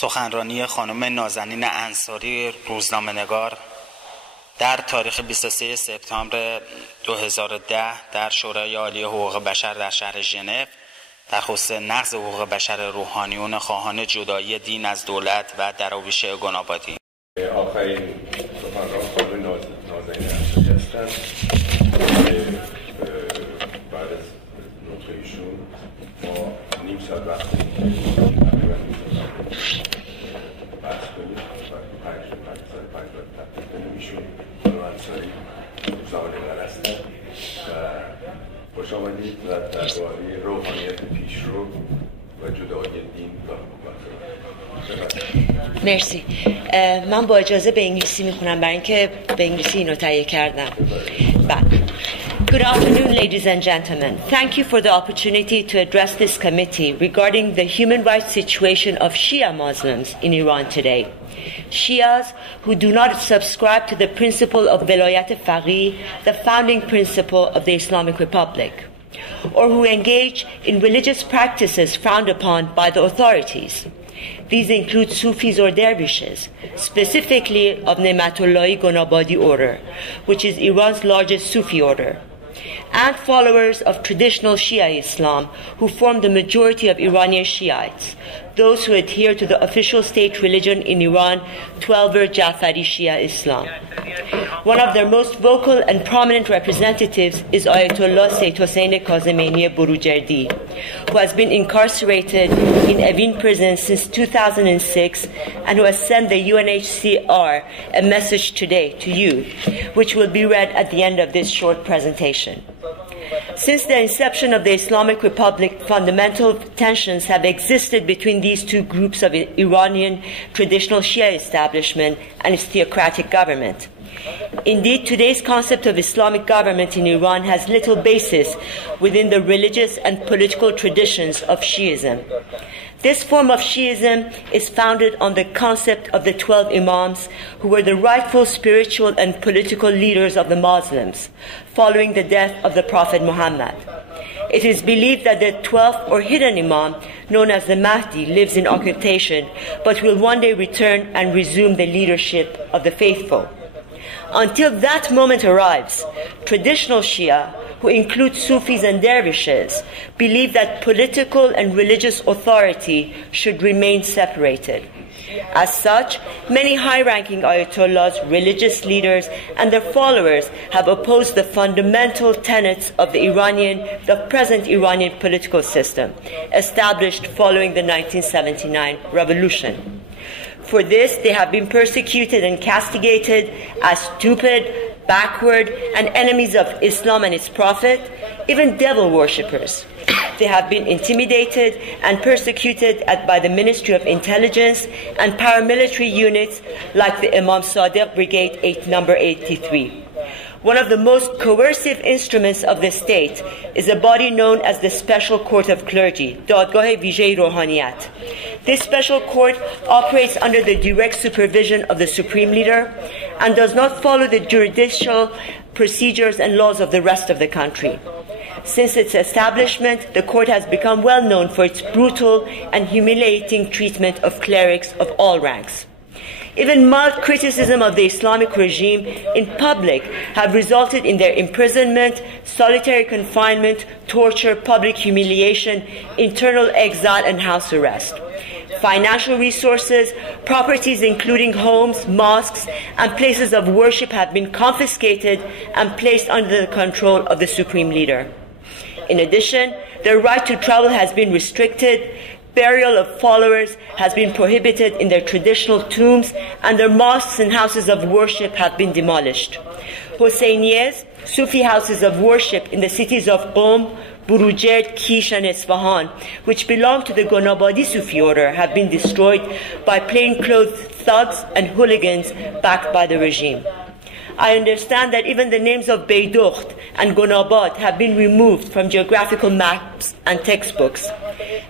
سخنرانی خانم نازنین انصاری روزنامه‌نگار در تاریخ 23 سپتامبر 2010 در شورای عالی حقوق بشر در شهر ژنو در خصوص نقض حقوق بشر روحانیون خواهان جدایی دین از دولت و دراویش گنابادی. آخرین سخنران خانم نازنین انصاری هستند. بعد از نطق ایشون ما نیم ساعت وقت بحث کنیم و 5 کنیم. ایشون خانم انصاری روزنامه‌نگار هستند و خوش آمدید و درباره روحانیت پیشرو و جدایی دین و حکومت. مرسی. من با اجازه به انگلیسی میخونم برای اینکه به انگلیسی اینو تهیه کردم. Good afternoon, ladies and gentlemen. Thank you for the opportunity to address this committee regarding the human rights situation of Shia Muslims in Iran today. Shias who do not subscribe to the principle of Velayat Faqih, the founding principle of the Islamic Republic, or who engage in religious practices frowned upon by the authorities. These include Sufis or dervishes, specifically of Ne'matullahi Ghanabadi order, which is Iran's largest Sufi order, and followers of traditional Shia Islam who form the majority of Iranian Shiites, those who adhere to the official state religion in Iran, 12er Ja'fari Shia Islam. One of their most vocal and prominent representatives is Ayatollah Sayyid Hossein Kazemeni Borujerdi, who has been incarcerated in Evin prison since 2006 and who has sent the UNHCR a message today to you, which will be read at the end of this short presentation. Since the inception of the Islamic Republic, fundamental tensions have existed between these two groups of Iranian traditional Shia establishment and its theocratic government. Indeed, today's concept of Islamic government in Iran has little basis within the religious and political traditions of Shiism. This form of Shiism is founded on the concept of the 12 Imams, who were the rightful spiritual and political leaders of the Muslims, following the death of the Prophet Muhammad. It is believed that the 12th or hidden Imam, known as the Mahdi, lives in occultation, but will one day return and resume the leadership of the faithful. Until that moment arrives, traditional Shia, who include Sufis and dervishes, believe that political and religious authority should remain separated. As such, many high-ranking Ayatollahs, religious leaders, and their followers have opposed the fundamental tenets of the present Iranian political system, established following the 1979 revolution. For this, they have been persecuted and castigated as stupid, backward, and enemies of Islam and its Prophet, even devil worshippers. They have been intimidated and persecuted by the Ministry of Intelligence and paramilitary units like the Imam Sadiq Brigade number 83. One of the most coercive instruments of the state is a body known as the Special Court of Clergy, دادگاه ویژه روحانیت. This special court operates under the direct supervision of the supreme leader and does not follow the judicial procedures and laws of the rest of the country. Since its establishment, the court has become well known for its brutal and humiliating treatment of clerics of all ranks. Even mild criticism of the Islamic regime in public have resulted in their imprisonment, solitary confinement, torture, public humiliation, internal exile, and house arrest. Financial resources, properties including homes, mosques, and places of worship have been confiscated and placed under the control of the supreme leader. In addition, their right to travel has been restricted, burial of followers has been prohibited in their traditional tombs, and their mosques and houses of worship have been demolished. Hosseinias, Sufi houses of worship in the cities of Qom, Burujerd, Kish, and Isfahan, which belong to the Ghanabadi Sufi order, have been destroyed by plainclothes thugs and hooligans backed by the regime. I understand that even the names of Beidukht and Ghanabad have been removed from geographical maps and textbooks.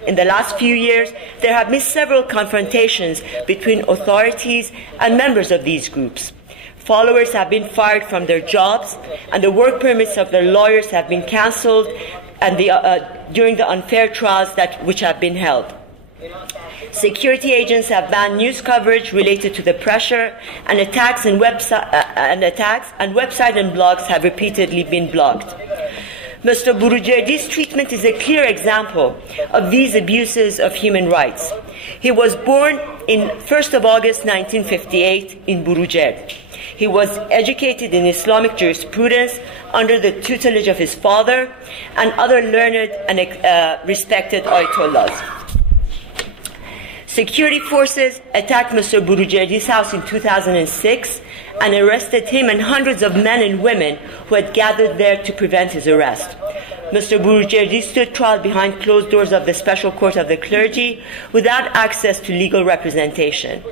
In the last few years, there have been several confrontations between authorities and members of these groups. Followers have been fired from their jobs, and the work permits of their lawyers have been cancelled and during the unfair trials which have been held. Security agents have banned news coverage related to the pressure, and attacks and website and blogs have repeatedly been blocked. Mr. Burujerdi's treatment is a clear example of these abuses of human rights. He was born on 1st of August 1958 in Burujerd. He was educated in Islamic jurisprudence under the tutelage of his father and other learned and respected ayatollahs. Security forces attacked Mr. Burujerdi's house in 2006 and arrested him and hundreds of men and women who had gathered there to prevent his arrest. Mr. Burujerdi stood trial behind closed doors of the Special Court of the Clergy without access to legal representation.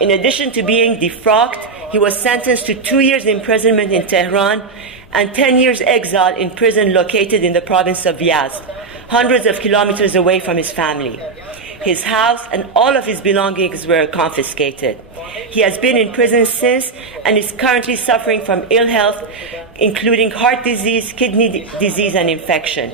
In addition to being defrocked, he was sentenced to 2 years imprisonment in Tehran and 10 years exile in prison located in the province of Yazd, hundreds of kilometers away from his family. His house and all of his belongings were confiscated. He has been in prison since and is currently suffering from ill health, including heart disease, kidney disease, and infection.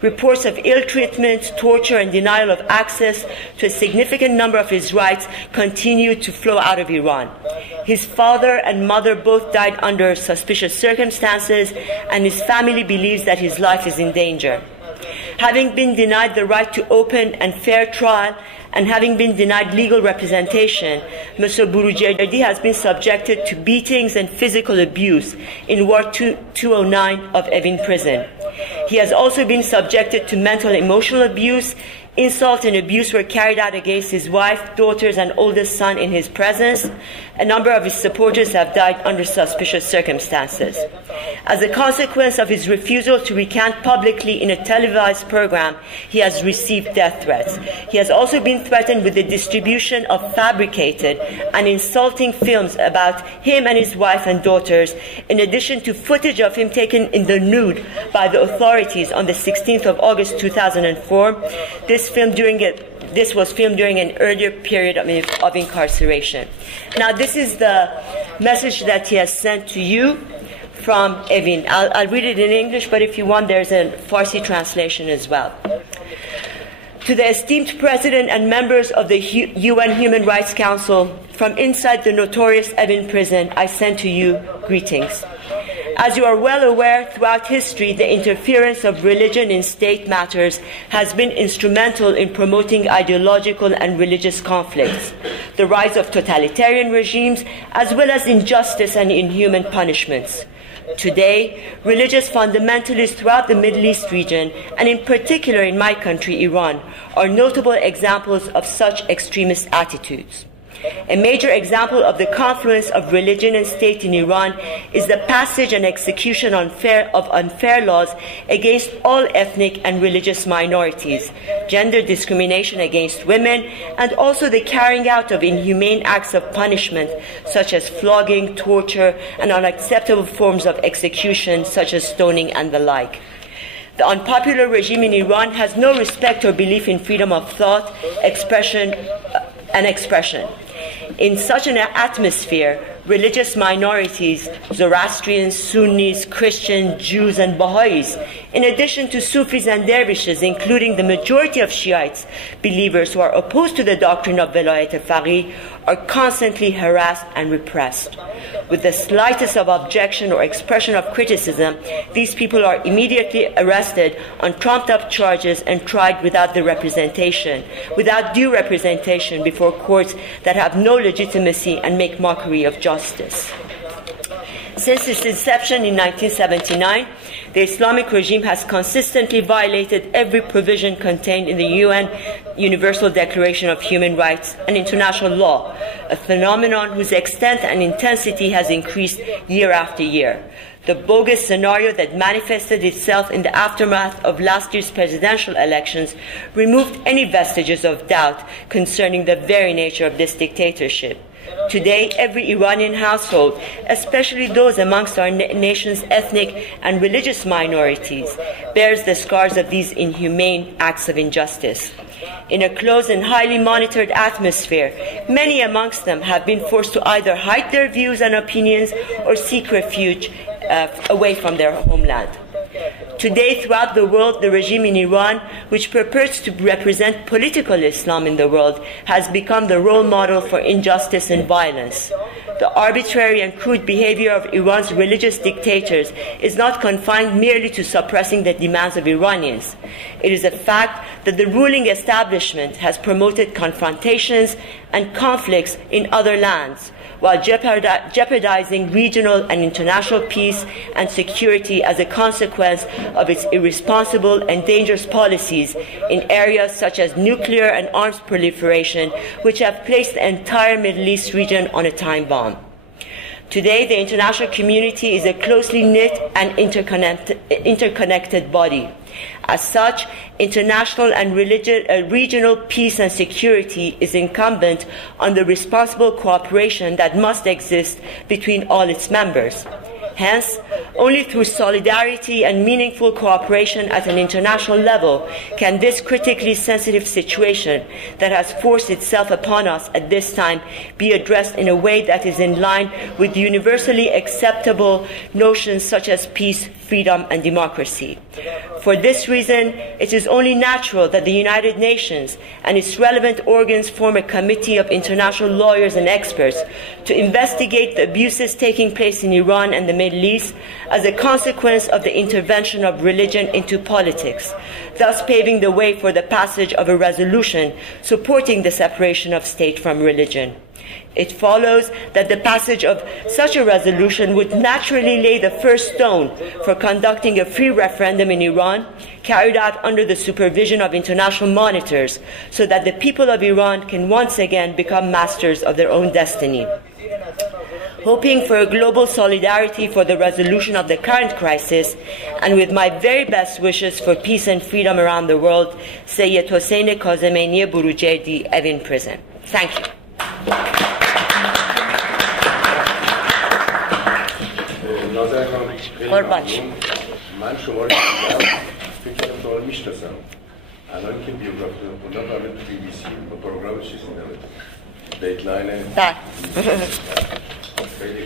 Reports of ill treatment, torture, and denial of access to a significant number of his rights continue to flow out of Iran. His father and mother both died under suspicious circumstances, and his family believes that his life is in danger. Having been denied the right to open and fair trial and having been denied legal representation, Mr. Burujerdi has been subjected to beatings and physical abuse in Ward 209 of Evin prison. He has also been subjected to mental and emotional abuse. Insult and abuse were carried out against his wife, daughters, and oldest son in his presence. A number of his supporters have died under suspicious circumstances. As a consequence of his refusal to recant publicly in a televised program, he has received death threats. He has also been threatened with the distribution of fabricated and insulting films about him and his wife and daughters, in addition to footage of him taken in the nude by the authorities on the 16th of August 2004. This was filmed during an earlier period of incarceration. Now, this is the message that he has sent to you from Evin. I'll read it in English, but if you want, there's a Farsi translation as well. To the esteemed President and members of the UN Human Rights Council, from inside the notorious Evin prison, I send to you greetings. As you are well aware, throughout history, the interference of religion in state matters has been instrumental in promoting ideological and religious conflicts, the rise of totalitarian regimes, as well as injustice and inhuman punishments. Today, religious fundamentalists throughout the Middle East region, and in particular in my country, Iran, are notable examples of such extremist attitudes. A major example of the confluence of religion and state in Iran is the passage and execution of unfair laws against all ethnic and religious minorities, gender discrimination against women, and also the carrying out of inhumane acts of punishment such as flogging, torture, and unacceptable forms of execution such as stoning and the like. The unpopular regime in Iran has no respect or belief in freedom of thought, expression. In such an atmosphere, religious minorities, Zoroastrians, Sunnis, Christians, Jews, and Baha'is, in addition to Sufis and Dervishes, including the majority of Shiites believers who are opposed to the doctrine of Velayat al-Faqih, are constantly harassed and repressed. With the slightest of objection or expression of criticism, these people are immediately arrested on trumped-up charges and tried without due representation before courts that have no legitimacy and make mockery of justice. Since its inception in 1979, the Islamic regime has consistently violated every provision contained in the UN Universal Declaration of Human Rights and international law, a phenomenon whose extent and intensity has increased year after year. The bogus scenario that manifested itself in the aftermath of last year's presidential elections removed any vestiges of doubt concerning the very nature of this dictatorship. Today, every Iranian household, especially those amongst our nation's ethnic and religious minorities, bears the scars of these inhumane acts of injustice. In a closed and highly monitored atmosphere, many amongst them have been forced to either hide their views and opinions or seek refuge away from their homeland. Today, throughout the world, the regime in Iran, which purports to represent political Islam in the world, has become the role model for injustice and violence. The arbitrary and crude behavior of Iran's religious dictators is not confined merely to suppressing the demands of Iranians. It is a fact that the ruling establishment has promoted confrontations and conflicts in other lands, while jeopardizing regional and international peace and security as a consequence of its irresponsible and dangerous policies in areas such as nuclear and arms proliferation, which have placed the entire Middle East region on a time bomb. Today, the international community is a closely knit and interconnected body. As such, international and regional peace and security is incumbent on the responsible cooperation that must exist between all its members. Hence, only through solidarity and meaningful cooperation at an international level can this critically sensitive situation that has forced itself upon us at this time be addressed in a way that is in line with universally acceptable notions such as peace, freedom, and democracy. For this reason, it is only natural that the United Nations and its relevant organs form a committee of international lawyers and experts to investigate the abuses taking place in Iran and the Middle East as a consequence of the intervention of religion into politics, thus paving the way for the passage of a resolution supporting the separation of state from religion. It follows that the passage of such a resolution would naturally lay the first stone for conducting a free referendum in Iran, carried out under the supervision of international monitors, so that the people of Iran can once again become masters of their own destiny. Hoping for a global solidarity for the resolution of the current crisis, and with my very best wishes for peace and freedom around the world, Sayyid Hossein Kazemeni Burujerdi, Evin Prison. Thank you. من شما رو فکر کنم شما رو میشناسم. الان که بیوگرافی رو خوندم همه تو بی بی سی با پروگرام چیز میدم دیدلاین خیلی